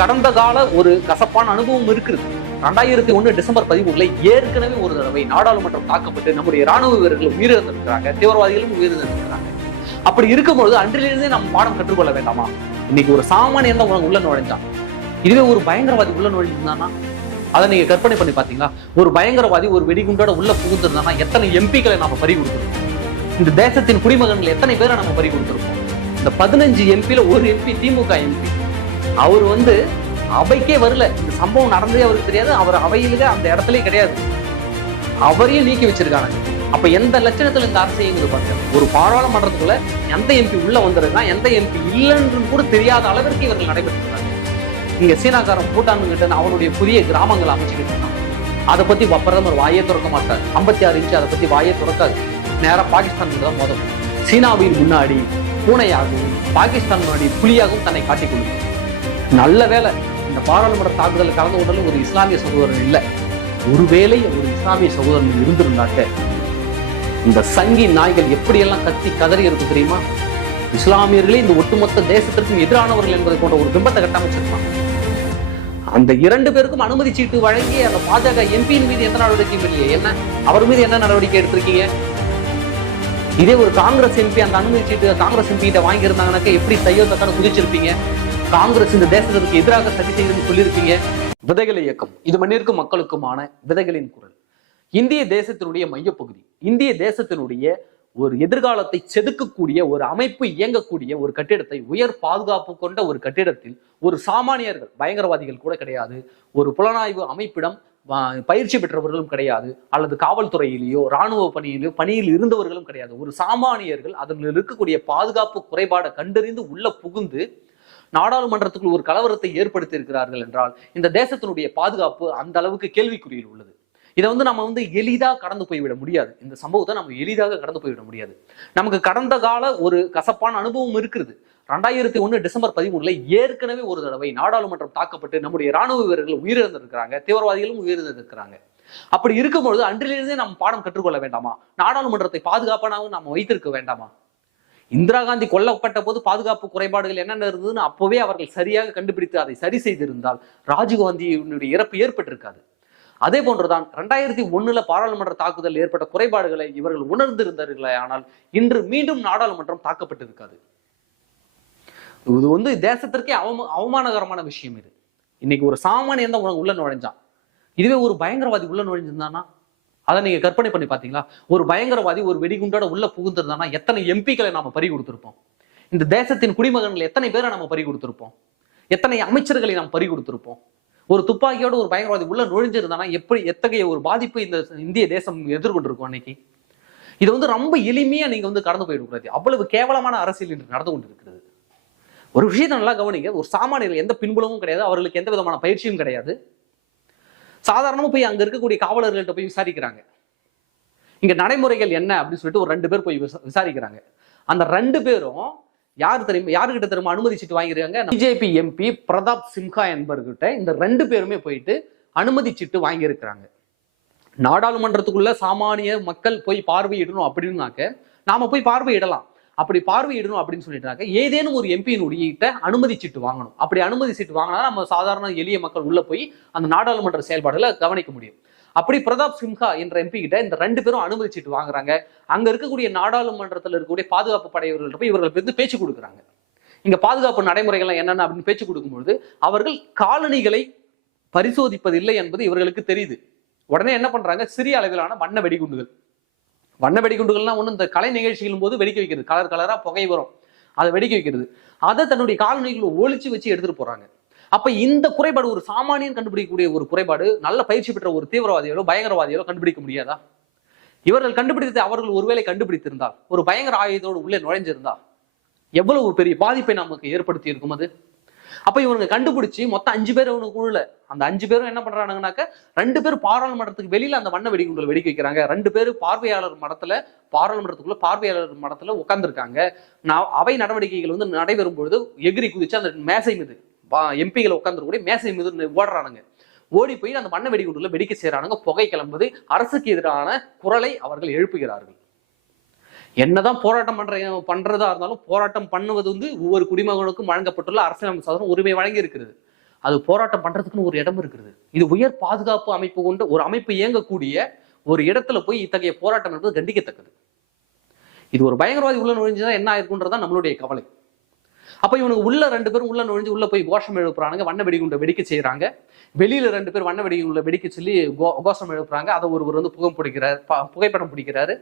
கடந்த கால ஒரு கசப்பான அனுபவம் இருக்குது ரெண்டாயிரத்தி ஒன்று டிசம்பர் பதிமூணுல ஏற்கனவே ஒரு தடவை நாடாளுமன்றம் தாக்கப்பட்டு நம்முடைய ராணுவ வீரர்கள் உயிரிழந்திருக்கிறாங்க. தீவிரவாதிகளும் உயிரிழந்திருக்கிறாங்க. அப்படி இருக்கும்பொழுது அன்றிலிருந்தே நம்ம பாடம் கற்றுக்கொள்ள வேண்டாமா? இன்னைக்கு ஒரு சாமானியம் தான் உள்ள நுழைஞ்சான் இதுவே ஒரு பயங்கரவாதி உள்ள நுழைஞ்சிருந்தானா? அதை நீங்க கற்பனை பண்ணி பாத்தீங்களா ஒரு பயங்கரவாதி ஒரு வெடிகுண்டோட உள்ள புகுந்திருந்தானா? எத்தனை எம்பிக்களை நாம பறி கொடுத்துருக்கோம்? இந்த தேசத்தின் குடிமகன்கள் எத்தனை பேரை நம்ம பறி கொடுத்துருக்கோம்? இந்த பதினஞ்சு எம்பியில ஒரு எம்பி திமுக எம்பி அவர் வந்து அவைக்கே வரல. இந்த சம்பவம் நடந்ததே அவருக்கு தெரியாது. அவர் அவையில அந்த இடத்துலயே கிடையாது. அவரையும் நீக்கி வச்சிருக்காங்க. அப்ப எந்த லட்சணத்துல இந்த அரசு இயங்குது பாருங்க. ஒரு பாராளுமன்றத்துக்குள்ள எந்த எம்பி உள்ள வந்திருக்கான் எந்த எம்பி இல்லைன்னு கூட தெரியாத அளவிற்கு இவர்கள் நடைபெற்றிருக்காங்க இங்க சீனாக்காரன் பூட்டான் கிட்ட அவனுடைய புதிய கிராமங்களை அமைச்சுக்கிட்டு இருக்கான். அதை பத்தி பிரதமர் வாயே திறக்க மாட்டார். ஐம்பத்தி ஆறு இன்ச்சு அதை பத்தி வாயே திறக்காது. நேரா பாகிஸ்தான் தான் மோதும் சீனாவின் முன்னாடி பூனையாகவும் பாகிஸ்தான் முன்னாடி புலியாகவும் தன்னை காட்டிக்கொள்ளும் நல்ல வேளை இந்த பாராளுமன்ற தாக்குதல் கலந்து கொண்டாலும் ஒரு இஸ்லாமிய சகோதரன் இல்லை. ஒருவேளை ஒரு இஸ்லாமிய சகோதரன் இருந்திருந்தாக்க இந்த சங்கி நாய்கள் எப்படியெல்லாம் கத்தி கதறி இருக்கும் தெரியுமா? இஸ்லாமியர்களே இந்த ஒட்டுமொத்த தேசத்திற்கும் எதிரானவர்கள் என்பதை போன்ற ஒரு பிம்பத்தை கட்டமைச்சிருப்பான் அந்த இரண்டு பேருக்கும் அனுமதி சீட்டு வழங்கி அந்த பாஜக எம்பியின் மீது எந்த நடவடிக்கையும் இல்லையே. என்ன? அவர் மீது என்ன நடவடிக்கை எடுத்திருக்கீங்க? இதே ஒரு காங்கிரஸ் எம்பி அந்த அனுமதி சீட்டு காங்கிரஸ் எம்பி கிட்ட வாங்கியிருந்தாங்கனாக்க எப்படி தையத்தக்கான குதிச்சிருப்பீங்க? காங்கிரஸ் இந்த தேசத்திற்கு எதிராக சதி செய்யுதுன்னு சொல்லியிருக்கீங்க. விதைகள் இயக்கம். இது மண்ணிற்கும் மக்களுக்குமான விதைகளின் குரல். இந்திய தேசத்தினுடைய மையப்பகுதி. இந்திய தேசத்தினுடைய ஒரு எதிர்காலத்தை செதுக்கக்கூடிய ஒரு அமைப்பு இயங்கக்கூடிய ஒரு கட்டிடத்தை உயர் பாதுகாப்பு கொண்ட ஒரு கட்டிடத்தில் ஒரு சாமானியர்கள் பயங்கரவாதிகள் கூட கிடையாது. ஒரு புலனாய்வு அமைப்பிடம் பயிற்சி பெற்றவர்களும் கிடையாது. அல்லது காவல்துறையிலேயோ ராணுவ பணியிலோ பணியில் இருந்தவர்களும் கிடையாது. ஒரு சாமானியர்கள் அதில் இருக்கக்கூடிய பாதுகாப்பு குறைபாடை கண்டறிந்து உள்ள புகுந்து நாடாளுமன்றத்துக்குள் ஒரு கலவரத்தை ஏற்படுத்தி இருக்கிறார்கள் என்றால் இந்த தேசத்தினுடைய பாதுகாப்பு அந்த அளவுக்கு கேள்விக்குறியில் உள்ளது. இதை வந்து நம்ம வந்து எளிதாக கடந்து போய்விட முடியாது. இந்த சம்பவத்தை நம்ம எளிதாக கடந்து போய்விட முடியாது. நமக்கு கடந்த கால ஒரு கசப்பான அனுபவம் இருக்கிறது. ரெண்டாயிரத்தி ஒன்று டிசம்பர் பதிமூணுல ஏற்கனவே ஒரு தடவை நாடாளுமன்றம் தாக்கப்பட்டு நம்முடைய ராணுவ வீரர்கள் உயிரிழந்திருக்கிறாங்க. தீவிரவாதிகளும் உயிரிழந்திருக்கிறாங்க. அப்படி இருக்கும்பொழுது அன்றிலிருந்தே நம்ம பாடம் கற்றுக்கொள்ள வேண்டாமா? நாடாளுமன்றத்தை பாதுகாப்பானாவும் நம்ம வைத்திருக்க வேண்டாமா? இந்திரா காந்தி கொல்லப்பட்ட போது பாதுகாப்பு குறைபாடுகள் என்னென்ன இருந்ததுன்னு அப்போவே அவர்கள் சரியாக கண்டுபிடித்து அதை சரி செய்திருந்தால் ராஜீவ்காந்தியினுடைய இறப்பு ஏற்பட்டிருக்காது. அதே போன்றுதான் ரெண்டாயிரத்தி ஒண்ணுல பாராளுமன்ற தாக்குதல் ஏற்பட்ட குறைபாடுகளை இவர்கள் உணர்ந்திருந்தார்களே ஆனால் இன்று மீண்டும் நாடாளுமன்றம் தாக்கப்பட்டிருக்காது. இது வந்து தேசத்திற்கே அவம அவமானகரமான விஷயம் இது. இன்னைக்கு ஒரு சாமானியன் தான் உள்ள- உள்ள நுழைஞ்சான். இதுவே ஒரு பயங்கரவாதி உள்ள நுழைஞ்சிருந்தானா அதை நீங்க கற்பனை பண்ணி பாத்தீங்களா ஒரு பயங்கரவாதி ஒரு வெடிகுண்டோட உள்ள புகுந்திருந்தானா எத்தனை எம்பிக்களை நாம பறி கொடுத்திருப்போம்? இந்த தேசத்தின் குடிமகன்கள் எத்தனை பேரை நம்ம பறி கொடுத்திருப்போம்? எத்தனை அமைச்சர்களை நாம் பறி கொடுத்திருப்போம்? ஒரு துப்பாக்கியோட ஒரு பயங்கரவாதி உள்ள நுழைஞ்சிருந்தானா எப்படி எத்தகைய ஒரு பாதிப்பு இந்த இந்திய தேசம் எதிர்கொண்டிருக்கும் அன்னைக்கு? இதை வந்து ரொம்ப எளிமையா நீங்க வந்து கடந்து போயிடக்கூடாது. அவ்வளவு கேவலமான அரசியல் இன்று நடந்து கொண்டிருக்கிறது. ஒரு விஷயத்தை நல்லா கவனிங்க. ஒரு சாமானியர்கள் எந்த பின்புலமும் கிடையாது. அவர்களுக்கு எந்த விதமான பயிற்சியும் கிடையாது. சாதாரணமாக போய் அங்கே இருக்கக்கூடிய காவலர்கள்ட்ட போய் விசாரிக்கிறாங்க. இங்கே நடைமுறைகள் என்ன அப்படின்னு சொல்லிட்டு ஒரு ரெண்டு பேர் போய் விசா- விசாரிக்கிறாங்க. அந்த ரெண்டு பேரும் யார் தெரியும் யாருக்கிட்ட திரும்ப அனுமதிச்சிட்டு வாங்கிருக்கிறாங்க பிஜேபி எம்பி பிரதாப் சிம்ஹா என்பவர்கிட்ட இந்த ரெண்டு பேருமே போயிட்டு அனுமதிச்சிட்டு வாங்கியிருக்கிறாங்க. நாடாளுமன்றத்துக்குள்ள சாமானிய மக்கள் போய் பார்வையிடணும் அப்படின்னாக்க நாம போய் பார்வையிடலாம். அப்படி பார்வையிடணும் அப்படின்னு சொல்லிட்டாக்க ஏதேனும் ஒரு எம்பியினுடைய அனுமதி சீட்டு வாங்கணும். அப்படி அனுமதி சீட்டு வாங்கினா நம்ம சாதாரண எளிய மக்கள் உள்ள போய் அந்த நாடாளுமன்ற செயல்பாடுகளை கவனிக்க முடியும். அப்படி பிரதாப் சிம்ஹா என்ற எம்பி கிட்ட இந்த ரெண்டு பேரும் அனுமதி சீட்டு வாங்குறாங்க. அங்க இருக்கக்கூடிய நாடாளுமன்றத்தில் இருக்கக்கூடிய பாதுகாப்பு படையவர்கள்ட்ட போய் இவர்கள் வந்து பேச்சு கொடுக்குறாங்க. இங்க பாதுகாப்பு நடைமுறைகள்லாம் என்னென்ன அப்படின்னு பேச்சு கொடுக்கும்பொழுது அவர்கள் காலணிகளை பரிசோதிப்பதில்லை என்பது இவர்களுக்கு தெரியுது. உடனே என்ன பண்றாங்க? சிறிய அளவிலான வண்ண வெடிகுண்டுகள். வண்ண வெடிகுண்டுகள்லாம் ஒன்றும் இந்த கலை நிகழ்ச்சிகளும் போது வெடிக்க வைக்கிறது. கலர் கலராக புகை வரும். அதை வெடிக்க வைக்கிறது. அதை தன்னுடைய காலனிகளை ஒழிச்சு வச்சு எடுத்துட்டு போறாங்க. அப்ப இந்த குறைபாடு ஒரு சாமானியன் கண்டுபிடிக்கக்கூடிய ஒரு குறைபாடு நல்ல பயிற்சி பெற்ற ஒரு தீவிரவாதிகளோ பயங்கரவாதிகளோ கண்டுபிடிக்க முடியாதா? இவர்கள் கண்டுபிடித்ததை அவர்கள் ஒருவேளை கண்டுபிடித்திருந்தால் ஒரு பயங்கர ஆயுதத்தோடு உள்ளே நுழைஞ்சிருந்தா எவ்வளவு பெரிய பாதிப்பை நமக்கு ஏற்படுத்தி இருக்கும் அது? அப்ப இவங்க கண்டுபிடிச்சு மொத்தம் அஞ்சு பேர் இவனுக்கு குழுல. அந்த அஞ்சு பேரும் என்ன பண்றானுங்கனாக்க ரெண்டு பேர் பாராளுமன்றத்துக்கு வெளியில அந்த வண்ண வெடிகுண்டுகள் வெடிக்க வைக்கிறாங்க. ரெண்டு பேரும் பார்வையாளர் மடத்துல பாராளுமன்றத்துக்குள்ள பார்வையாளர் மடத்துல உட்கார்ந்துருக்காங்க நான் அவை நடவடிக்கைகள் வந்து நடைபெறும் பொழுது எகிரி குதிச்சு அந்த மேசை மீது எம்பிகளை உட்காந்துருக்கூடிய மேசை மீது ஓடுறானுங்க. ஓடி போய் அந்த வண்ண வெடிகுண்டுல வெடிக்க செய்யறானுங்க புகை கிளம்புது. அரசுக்கு எதிரான குரலை அவர்கள் எழுப்புகிறார்கள். என்னதான் போராட்டம் பண்ற பண்றதா இருந்தாலும் போராட்டம் பண்ணுவது வந்து ஒவ்வொரு குடிமகனுக்கும் வழங்கப்பட்டுள்ள அரசியலமைப்பு சாதனம் உரிமை வழங்கி இருக்கிறது அது போராட்டம் பண்றதுக்குன்னு ஒரு இடம் இருக்குது. இது உயர் பாதுகாப்பு அமைப்பு கொண்டு ஒரு அமைப்பு இயங்கக்கூடிய ஒரு இடத்துல போய் இத்தகைய போராட்டம் என்பது கண்டிக்கத்தக்கது. இது ஒரு பயங்கரவாதி உள்ள நுழைஞ்சுதான் என்ன ஆயிருக்குன்றதான் நம்மளுடைய கவலை. அப்ப இவனுக்கு உள்ள ரெண்டு பேரும் உள்ள நுழைஞ்சு உள்ள போய் கோஷம் எழுப்புறாங்க வண்ண வெடிகுண்டை வெடிக்க செய்யறாங்க வெளியில ரெண்டு பேர் வண்ண வெடிகுண்டை வெடிக்க சொல்லி கோ- கோஷம் எழுப்புறாங்க. அதை ஒருவர் வந்து புகை பிடிக்கிறார் ப- புகைப்படம் பிடிக்கிறாரு.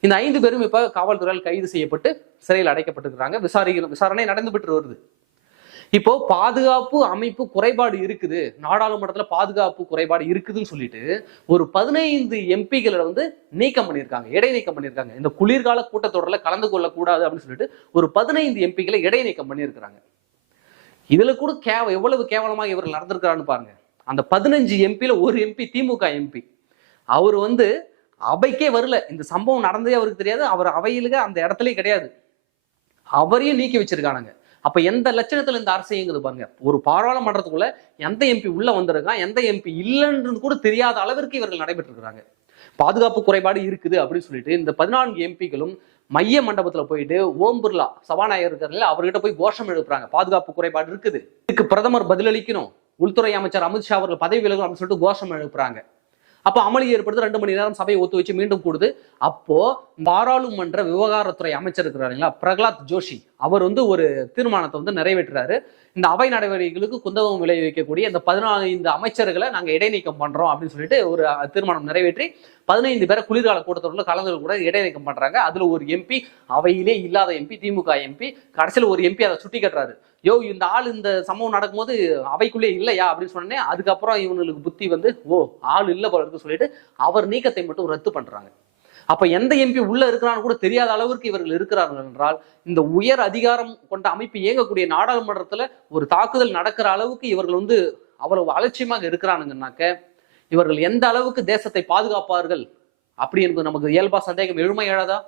இந்த ஐந்து பேரும் இப்ப காவல்துறையால் கைது செய்யப்பட்டு சிறையில் அடைக்கப்பட்டிருக்கிறாங்க. விசாரிக்கிற விசாரணை நடந்துபட்டு வருது. இப்போ பாதுகாப்பு அமைப்பு குறைபாடு இருக்குது. நாடாளுமன்றத்துல பாதுகாப்பு குறைபாடு இருக்குதுன்னு சொல்லிட்டு ஒரு பதினைந்து எம்பிகளை வந்து நீக்கம் பண்ணியிருக்காங்க. இடைநீக்கம் பண்ணியிருக்காங்க. இந்த குளிர்கால கூட்டத்தொடரில் கலந்து கொள்ளக்கூடாது அப்படின்னு சொல்லிட்டு ஒரு பதினைந்து எம்பிகளை இடைநீக்கம் பண்ணியிருக்கிறாங்க. இதுல கூட கேவ எவ்வளவு கேவலமாக இவர் நடந்திருக்கிறான்னு பாருங்க. அந்த பதினஞ்சு எம்பியில ஒரு எம்பி திமுக எம்பி அவர் வந்து அவைக்கே வரல. இந்த சம்பவம் நடந்ததே அவருக்கு தெரியாது. அவர் அவையிலுக அந்த இடத்துலயே கிடையாது. அவரையும் நீக்கி வச்சிருக்கானுங்க. அப்ப எந்த லட்சணத்துல இந்த அரசு இயங்குது பாருங்க. ஒரு பாராளுமன்றத்துக்குள்ள எந்த எம்பி உள்ள வந்திருக்கான் எந்த எம்பி இல்லைன்றது கூட தெரியாத அளவிற்கு இவர்கள் நடைபெற்றிருக்கிறாங்க. பாதுகாப்பு குறைபாடு இருக்குது அப்படின்னு சொல்லிட்டு இந்த பதினான்கு எம்பிக்களும் மைய மண்டபத்துல போயிட்டு ஓம் பிர்லா சபாநாயகர் இருக்காருல்ல அவர்கிட்ட போய் கோஷம் எழுப்புறாங்க. பாதுகாப்பு குறைபாடு இருக்குது. இதுக்கு பிரதமர் பதிலளிக்கணும். உள்துறை அமைச்சர் அமித்ஷா அவர்கள் பதவி விலகணும் அப்படின்னு சொல்லிட்டு கோஷம் எழுப்புறாங்க. அப்போ அமளி ஏற்படுது ரெண்டு மணி நேரம் சபையை ஒத்து வச்சு மீண்டும் கூடுது. அப்போ பாராளுமன்ற விவகாரத்துறை அமைச்சர் இருக்கிறாருங்களா பிரகலாத் ஜோஷி. அவர் வந்து ஒரு தீர்மானத்தை வந்து நிறைவேற்றுறாரு. இந்த அவை நடவடிக்கைகளுக்கு குந்தகம் விளைவிக்கக்கூடிய இந்த பதினான்கு அமைச்சர்களை நாங்கள் இடைநீக்கம் பண்றோம் அப்படின்னு சொல்லிட்டு ஒரு தீர்மானம் நிறைவேற்றி பதினைந்து பேரை குளிர்கால கூட்டத்தொடரில் கலந்து கூட இடைநீக்கம் பண்றாங்க. அதுல ஒரு எம்பி அவையிலே இல்லாத எம்பி திமுக எம்பி கடைசியில் ஒரு எம்பி அதை சுட்டி கட்டுறாரு யோ இந்த ஆள் இந்த சம்பவம் நடக்கும்போது அவைக்குள்ளே இல்லையா அப்படின்னு சொன்னே அதுக்கப்புறம் இவங்களுக்கு புத்தி வந்து ஓ ஆள் இல்லை போல இருக்கு சொல்லிட்டு அவர் நீக்கத்தை மட்டும் ரத்து பண்றாங்க. அப்ப எந்த எம்பி உள்ள இருக்கிறான்னு கூட தெரியாத அளவிற்கு இவர்கள் இருக்கிறார்கள் என்றால் இந்த உயர் அதிகாரம் கொண்ட அமைப்பு இயங்கக்கூடிய நாடாளுமன்றத்துல ஒரு தாக்குதல் நடக்கிற அளவுக்கு இவர்கள் வந்து அவ்வளவு அலட்சியமாக இருக்கிறானுங்கன்னாக்க இவர்கள் எந்த அளவுக்கு தேசத்தை பாதுகாப்பார்கள்? அப்படி என்பது நமக்கு இயல்பா சந்தேகம் எழுமை எழாதா?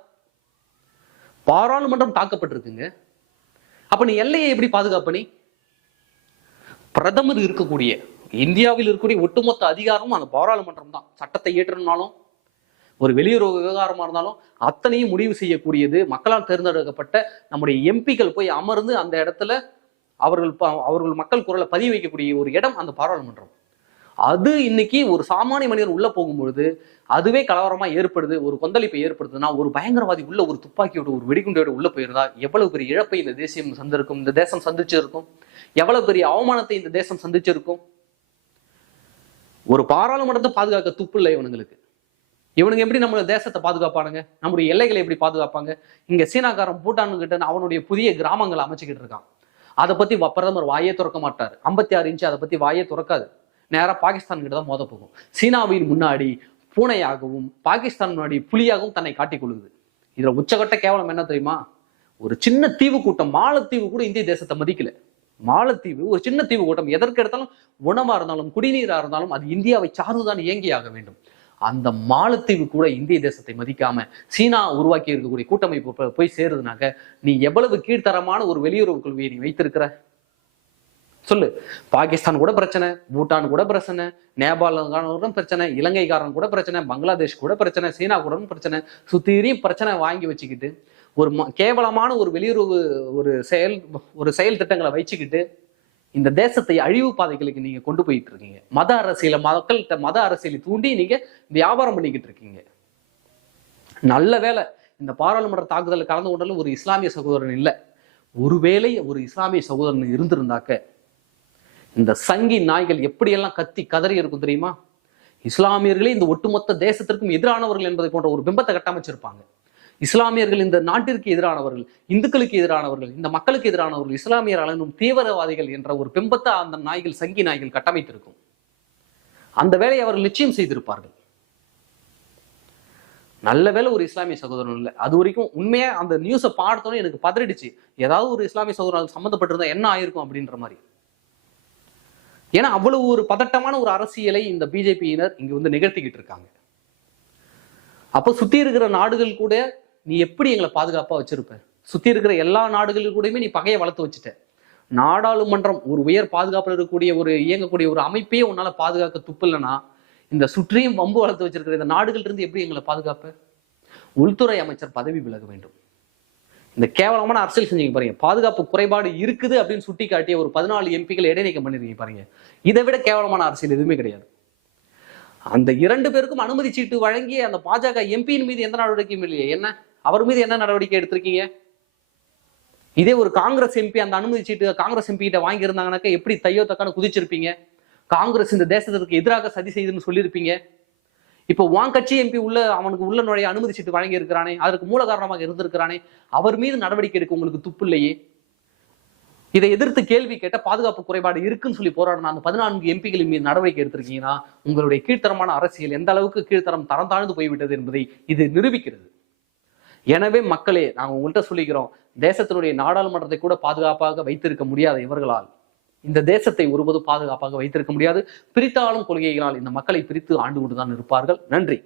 பாராளுமன்றம் தாக்கப்பட்டிருக்குங்க. அப்ப நீ எல்லையை எப்படி பாதுகாப்ப நீ? பிரதமர் இருக்கக்கூடிய இந்தியாவில் இருக்கக்கூடிய ஒட்டுமொத்த அதிகாரமும் அந்த பாராளுமன்றம் தான். சட்டத்தை இயற்றணும்னாலும் ஒரு வெளியுறவு விவகாரமா இருந்தாலும் அத்தனையும் முடிவு செய்யக்கூடியது மக்களால் தேர்ந்தெடுக்கப்பட்ட நம்முடைய எம்பிக்கள் போய் அமர்ந்து அந்த இடத்துல அவர்கள் ப- அவர்கள் மக்கள் குரலை பதிவு வைக்கக்கூடிய ஒரு இடம் அந்த பாராளுமன்றம். அது இன்னைக்கு ஒரு சாமானிய மனிதர் உள்ள போகும்பொழுது அதுவே கலவரமா ஏற்படுது ஒரு கொந்தளிப்பை ஏற்படுதுன்னா ஒரு பயங்கரவாதி உள்ள ஒரு துப்பாக்கியோட ஒரு வெடிகுண்டோட உள்ள போயிருந்தா எவ்வளவு பெரிய இழப்பை இந்த தேசியம் சந்திருக்கும் இந்த தேசம் சந்திச்சிருக்கும்? எவ்வளவு பெரிய அவமானத்தை இந்த தேசம் சந்திச்சிருக்கும்? ஒரு பாராளுமன்றத்தை பாதுகாக்க துப்பு இல்லை இவனுங்களுக்கு. இவனுங்க எப்படி நம்ம தேசத்தை பாதுகாப்பானுங்க? நம்முடைய எல்லைகளை எப்படி பாதுகாப்பாங்க? இங்க சீனாக்காரன் பூட்டான் கிட்ட அவனுடைய புதிய கிராமங்களை அமைச்சுக்கிட்டு இருக்கான். அதை பத்தி பிரதமர் வாயே திறக்க மாட்டார். ஐம்பத்தி ஆறு இன்ச்சு அதை பத்தி வாயே திறக்காது. நேரா பாகிஸ்தான் கிட்ட தான் மோத போகும். சீனாவின் முன்னாடி பூனையாகவும் பாகிஸ்தான் முன்னாடி புலியாகவும் தன்னை காட்டிக் கொள்ளுது. இதுல உச்சகட்ட கேவலம் என்ன தெரியுமா? ஒரு சின்ன தீவு கூட்டம் மாலத்தீவு கூட இந்திய தேசத்தை மதிக்கல. மாலத்தீவு ஒரு சின்ன தீவு கூட்டம் எதற்கு எடுத்தாலும் உணவா இருந்தாலும் குடிநீரா இருந்தாலும் அது இந்தியாவை சார்ந்துதான் இயங்கியாக வேண்டும். அந்த மாலத்தீவு கூட இந்திய தேசத்தை மதிக்காம சீனா உருவாக்கி இருக்கக்கூடிய கூட்டமைப்பு போய் சேருதுனாக்க நீ எவ்வளவு கீழ்த்தரமான ஒரு வெளியுறவு கொள்கையை நீ வைத்திருக்கிற? சொல்லு. பாகிஸ்தான் கூட பிரச்சனை பூட்டான் கூட பிரச்சனை நேபாளம் கூட பிரச்சனை இலங்கைக்காரன் கூட பிரச்சனை பங்களாதேஷ் கூட பிரச்சனை சீனா கூட பிரச்சனை சுத்தீரியும் பிரச்சனை வாங்கி வச்சுக்கிட்டு ஒரு ம- கேவலமான ஒரு வெளியுறவு ஒரு செயல் ஒரு செயல் திட்டங்களை வச்சுக்கிட்டு இந்த தேசத்தை அழிவு பாதைகளுக்கு நீங்க கொண்டு போயிட்டு இருக்கீங்க. மத அரசியல மக்கள்கிட்ட மத அரசியலை தூண்டி நீங்க வியாபாரம் பண்ணிக்கிட்டு இருக்கீங்க. நல்ல வேளை இந்த பாராளுமன்ற தாக்குதலில் கலந்து கொண்டாலும் ஒரு இஸ்லாமிய சகோதரன் இல்லை. ஒருவேளை ஒரு இஸ்லாமிய சகோதரன் இருந்திருந்தாக்க இந்த சங்கி நாய்கள் எப்படியெல்லாம் கத்தி கதறி இருக்கும் தெரியுமா? இஸ்லாமியர்களே இந்த ஒட்டுமொத்த தேசத்திற்கும் எதிரானவர்கள் என்பதை போன்ற ஒரு பிம்பத்தை கட்டமைச்சிருப்பாங்க. இஸ்லாமியர்கள் இந்த நாட்டிற்கு எதிரானவர்கள் இந்துக்களுக்கு எதிரானவர்கள் இந்த மக்களுக்கு எதிரானவர்கள் இஸ்லாமியர் அளனும் தீவிரவாதிகள் என்ற ஒரு பிம்பத்தை அந்த நாய்கள் சங்கி நாய்கள் கட்டமைத்திருக்கும். அந்த வேலையை அவர்கள் நிச்சயம் செய்திருப்பார்கள். நல்ல வேலை ஒரு இஸ்லாமிய சகோதரன் இல்லை. அது வரைக்கும் உண்மையா அந்த நியூஸை பார்த்தோன்னே எனக்கு பதறிடுச்சு. ஏதாவது ஒரு இஸ்லாமிய சகோதரன் சம்மந்தப்பட்டிருந்தா என்ன ஆயிருக்கும் அப்படின்ற மாதிரி. ஏன்னா அவ்வளவு ஒரு பதட்டமான ஒரு அரசியலை இந்த பிஜேபியினர் இங்க வந்து நிகழ்த்திக்கிட்டு இருக்காங்க. அப்போ சுத்தி இருக்கிற நாடுகள் கூட நீ எப்படி எங்களை பாதுகாப்பா வச்சிருப்ப? சுத்தி இருக்கிற எல்லா நாடுகளில் கூடயுமே நீ பகையை வளர்த்து வச்சுட்ட. நாடாளுமன்றம் ஒரு உயர் பாதுகாப்பில் இருக்கக்கூடிய ஒரு இயங்கக்கூடிய ஒரு அமைப்பே உன்னால பாதுகாக்க துப்பு இல்லைன்னா இந்த சுற்றியும் வம்பு வளர்த்து வச்சிருக்கிற இந்த நாடுகள் இருந்து எப்படி எங்களை பாதுகாப்ப? உள்துறை அமைச்சர் பதவி விலக வேண்டும். இந்த கேவலமான அரசியல் செஞ்சீங்க பாருங்க. பாதுகாப்பு குறைபாடு இருக்குது அப்படின்னு சுட்டி காட்டிய ஒரு பதினாலு எம்பிக்கள் இடைநீக்கம் பண்ணிருக்கீங்க பாருங்க. இதை விட கேவலமான அரசியல் எதுவுமே கிடையாது. அந்த இரண்டு பேருக்கும் அனுமதி சீட்டு வழங்கிய அந்த பாஜக எம்பியின் மீது எந்த நடவடிக்கையும் இல்லையே. என்ன? அவர் மீது என்ன நடவடிக்கை எடுத்திருக்கீங்க? இதே ஒரு காங்கிரஸ் எம்பி அந்த அனுமதி சீட்டு காங்கிரஸ் எம்பி கிட்ட வாங்கியிருந்தாங்கனாக்கா எப்படி தையோ தக்கான குதிச்சிருப்பீங்க? காங்கிரஸ் இந்த தேசத்திற்கு எதிராக சதி செய்துன்னு சொல்லியிருப்பீங்க. இப்போ வான் கட்சி எம்பி உள்ள அவனுக்கு உள்ள நுழைய அனுமதி சீட்டு வழங்கி இருக்கிறானே அதற்கு மூல காரணமாக இருந்திருக்கிறானே அவர் மீது நடவடிக்கை எடுக்க உங்களுக்கு துப்பு இல்லையே? இதை எதிர்த்து கேள்வி கேட்ட பாதுகாப்பு குறைபாடு இருக்குன்னு சொல்லி போராடின அந்த பதினான்கு எம்பிகளின் மீது நடவடிக்கை எடுத்திருக்கீங்கன்னா உங்களுடைய கீழ்த்தரமான அரசியல் எந்த அளவுக்கு கீழ்த்தரம் தரம் தாழ்ந்து போய்விட்டது என்பதை இது நிரூபிக்கிறது. எனவே மக்களே நாங்கள் உங்கள்கிட்ட சொல்லிக்கிறோம் தேசத்தினுடைய நாடாளுமன்றத்தை கூட பாதுகாப்பாக வைத்திருக்க முடியாத இவர்களால் இந்த தேசத்தை ஒருபோதும் பாதுகாப்பாக வைத்திருக்க முடியாது. பிரித்தாளும் கொள்கைகளால் இந்த மக்களை பிரித்து ஆண்டு கொண்டுதான் இருப்பார்கள். நன்றி.